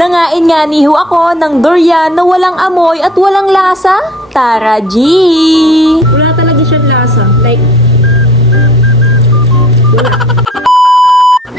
Nangain nga niho ako ng durian na walang amoy at walang lasa. Tara, G! Wala talaga siyang lasa. Like, wala.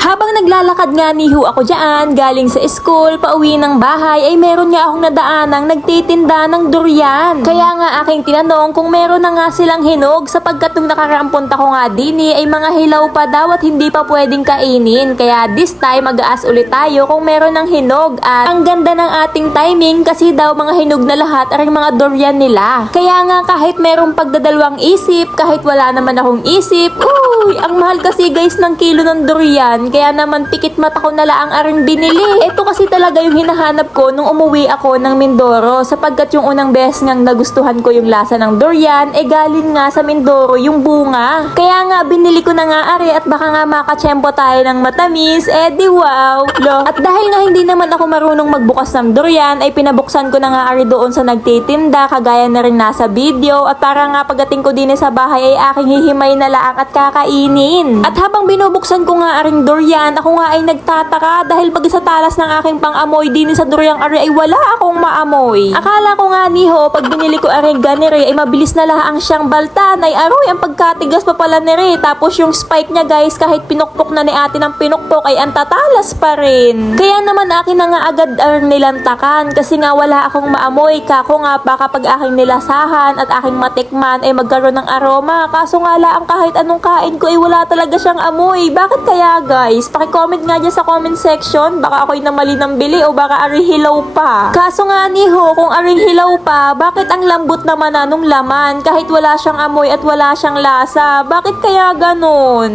Habang naglalakad nga niho ako dyan, galing sa school, pauwi ng bahay, ay meron nga akong nadaanang nagtitinda ng durian. Kaya nga aking tinanong kung meron na nga silang hinog sapagkat nung nakaraang punta ko nga din ay mga hilaw pa daw at hindi pa pwedeng kainin. Kaya this time mag-aas ulit tayo kung meron ng hinog. At ang ganda ng ating timing kasi daw mga hinog na lahat ay mga durian nila. Kaya nga kahit merong pagdadalawang isip, kahit wala naman akong isip, uy, ang mahal kasi guys ng kilo ng durian. Kaya naman pikit mata ko na lang ang aring binili. Ito kasi talaga yung hinahanap ko nung umuwi ako ng Mindoro sapagkat yung unang beses ngang nagustuhan ko yung lasa ng durian galing nga sa Mindoro yung bunga. Kaya nga binili ko na nga ari at baka nga makachempo tayo ng matamis. Di wow! Lo. At dahil nga hindi naman ako marunong magbukas ng durian ay pinabuksan ko na nga ari doon sa nagtitinda kagaya na rin nasa video at para nga pagdating ko din sa bahay ay aking hihimay na laang at kakainin. At habang binubuksan ko nga aring durian, ako nga ay nagtataka dahil pag sa talas ng aking pang-amoy din sa duriyang ari ay wala akong maamoy. Akala ko nga niho, pag binili ko aring ganire ay mabilis na laang siyang baltan ay aroy ang pagkatigas pa pala nire. Tapos yung spike niya guys kahit pinukpok na ni ate ng pinukpok ay ang tatalas pa rin. Kaya naman akin na nga agad nilantakan kasi nga wala akong maamoy. Kako nga baka pag aking nilasahan at aking matikman ay magkaroon ng aroma. Kaso nga laang kahit anong kain ko ay wala talaga siyang amoy. Bakit kaya guys? Paki-comment nga dyan sa comment section. Baka ako'y namali ng bili o baka ari hilaw pa. Kaso nga niho, kung aring hilaw pa, bakit ang lambot naman na nung laman kahit wala siyang amoy at wala siyang lasa? Bakit kaya ganon?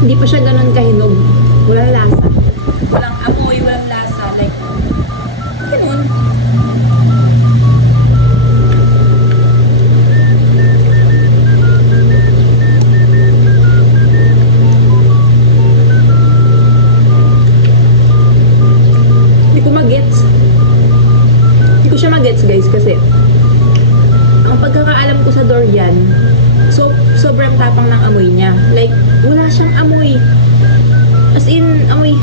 Hindi pa siya ganun kahinog. Walang lasa. Walang amoy, walang lasa. Like, ganun. Hindi ko magets. Hindi ko siya magets guys kasi ang pagkakaalam ko sa durian, sobrang tapang ng amoy niya. Like, wala siyang amoy. As in, amoy.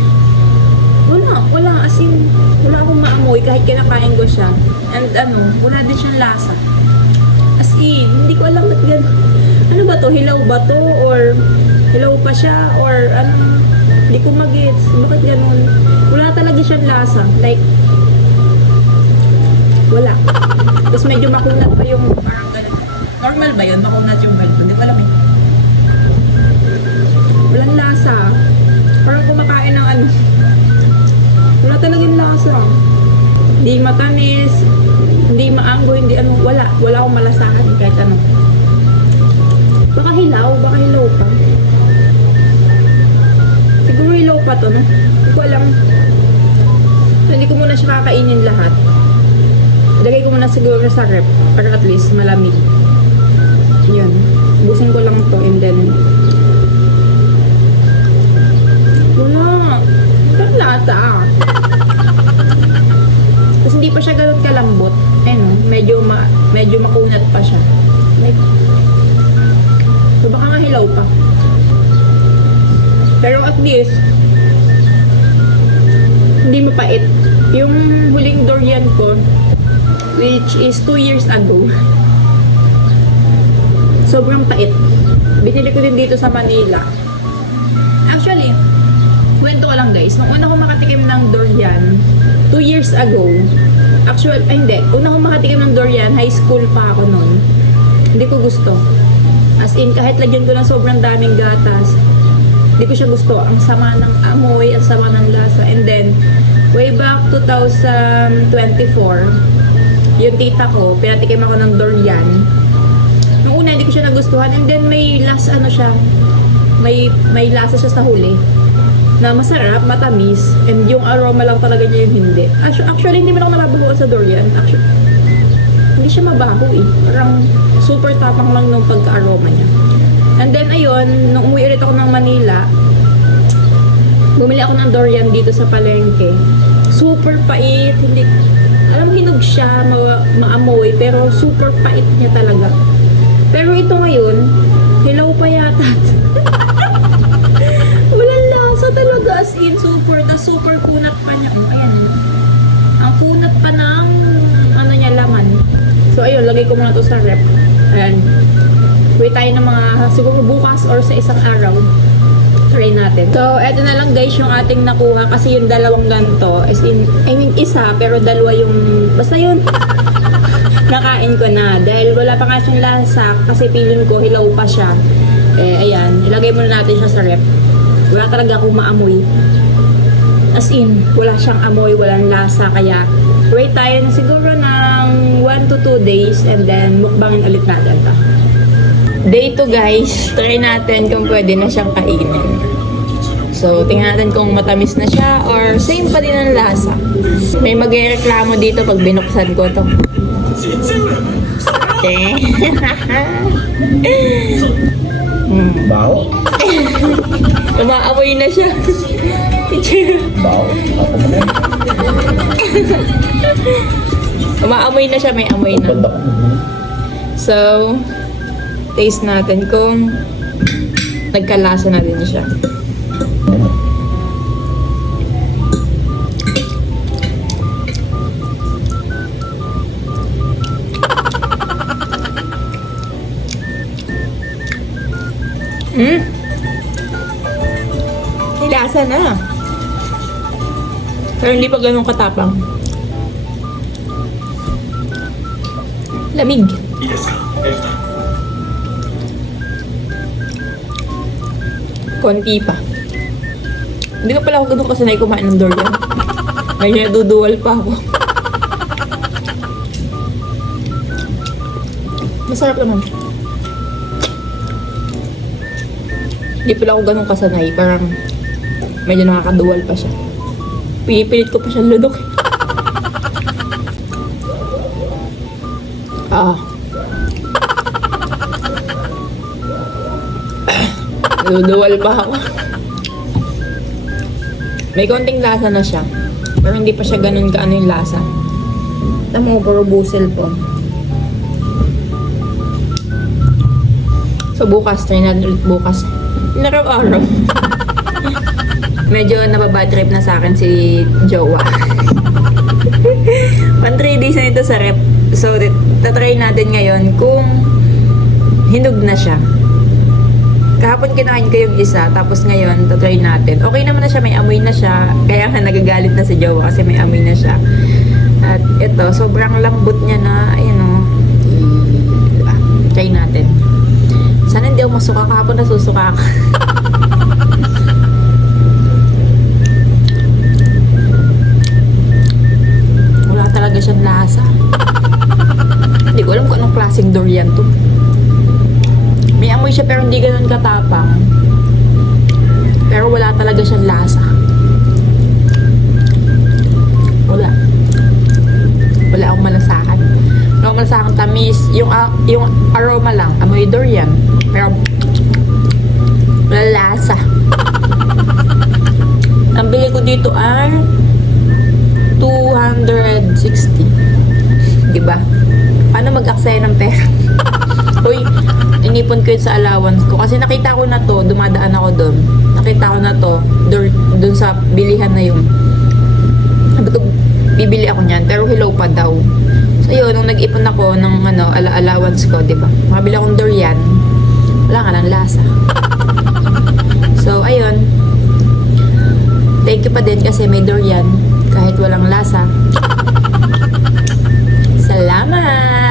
Wala. As in, wala akong maamoy kahit kinakain ko siya. And wala din siyang lasa. As in, hindi ko alam ba't gano'n. Ano ba to? Hilaw ba to? Or hilaw pa siya? Or hindi ko magets. Bakit gano'n? Wala talaga siyang lasa. Like, wala. Tapos medyo makunat pa yung parang gano'n. Normal ba yun? Makunat yung belt. Hindi ko alam eh. Walang lasa. Parang kumakain ng wala talagang lasa. Hindi matamis, hindi maanggo, hindi wala. Wala akong malasahan kahit ano. Baka hilaw pa. Siguro hilaw pa to, no? Hindi ko alam. Hindi ko muna siya kakainin lahat. Ilagay ko muna siguro sa rep para at least malamig. Yun. Busin ko lang to and then lasa. Tapos hindi pa siya ganun kalambot. Medyo makunat pa siya. Like, so baka nga hilaw pa. Pero at least, hindi mapait. Yung huling durian ko, which is 2 years ago, sobrang pait. Binili ko din dito sa Manila. Actually, kwento ko lang guys, nung una ko makatikim ng durian, 2 years ago, una ko makatikim ng durian, high school pa ako noon. Hindi ko gusto. As in, kahit lagyan ko ng sobrang daming gatas, hindi ko siya gusto. Ang sama ng amoy, ang sama ng lasa. And then, way back 2024, yung tita ko, pinatikim ako ng durian. Nung una, hindi ko siya nagustuhan. And then, may lasa siya. May lasa siya sa huli. Na masarap, matamis, and yung aroma lang talaga niya yung hindi. Actually, hindi man ako nababagoan sa durian. Actually, siya mabaho eh. Parang super tapang lang nung pagka-aroma niya. And then, ayun, nung umuwi ulit ako ng Manila, bumili ako ng durian dito sa palengke. Super pait, hindi, alam, hinog siya, maamoy, pero super pait niya talaga. Pero ito ngayon, hilaw pa yata. Walang lasa talaga, as in, super, tas super kunat pa niya. Oh, ayan, ang kunat pa ng, ano niya, laman. So, ayun, lagay ko muna to sa rep. Ayan. Wait tayo ng mga, siguro bukas or sa isang araw. Try natin. So, eto na lang guys yung ating nakuha kasi yung dalawang ganito, as in, I mean, isa, pero dalawa yung, basta yun. Nakain ko na. Dahil wala pa nga siyang lasa kasi feeling ko hilaw pa siya. Eh, ayan. Ilagay muna natin siya sa rep. Wala talaga akong maamoy. As in, wala siyang amoy, walang lasa. Kaya, wait tayo na siguro ng 1 to 2 days and then mukbangin ulit natin to. Day 2 guys, try natin kung pwede na siyang kainin. So, tingnan natin kung matamis na siya or same pa din ang lasa. May magreklamo dito pag binuksan ko to. Okay. Baho? Umaamoy na siya. Baho? Ako mo na. Umaamoy na siya, may amoy na. Bandak. So, taste natin kung nagkalasa na din siya. May lasa na. Pero hindi pa ganun katapang. Lamig. Konti pa. Hindi ka pala ako ganun kasanay kumain ng durian. May naduduwal pa ako. Masarap naman. Hindi pala ako ganun kasanay. Parang medyo nakakaduwal pa siya. Pinipilit ko pa siyang ludok. Duduwal pa ako. May konting lasa na siya. Pero hindi pa siya ganun kaano yung lasa. Tama mo, puro busel po. So bukas, try natin ulit bukas. Araw-araw. Medyo nababad trip na sa akin si Jowa. 1 3 days na ito sa rep. So, tatry natin ngayon kung hinog na siya. Kahapon kinain ko yung isa, tapos ngayon, tatry natin. Okay naman na siya, may amoy na siya. Kaya nga nagagalit na si Jowa kasi may amoy na siya. At ito, sobrang lambot niya na, ayun o. Try natin. Sana hindi ako masuka. Kahapon nasusuka ka. Wala talaga siyang lasa. Hindi ko alam kung anong klaseng durian to. May amoy siya pero hindi ganun katapang. Pero wala talaga siyang lasa. Wala. Wala akong malasahan. Wala akong malasahan tamis. Yung aroma lang, amoy durian. Pero wala lasa. Ang bili ko dito ay 260. Diba? Paano mag-aksaya ng pera? Uy, inipon ko yun sa allowance ko. Kasi nakita ko na to, dumadaan ako doon. Nakita ko na to, doon sa bilihan na yun. Sabi ko, bibili ako niyan, pero hilaw pa daw. So yun, nung nag-ipon ako ng allowance ko, diba? Makabili akong durian, wala nga lang lasa. So, ayun. Thank you pa din kasi may durian, kahit walang lasa. Salamat!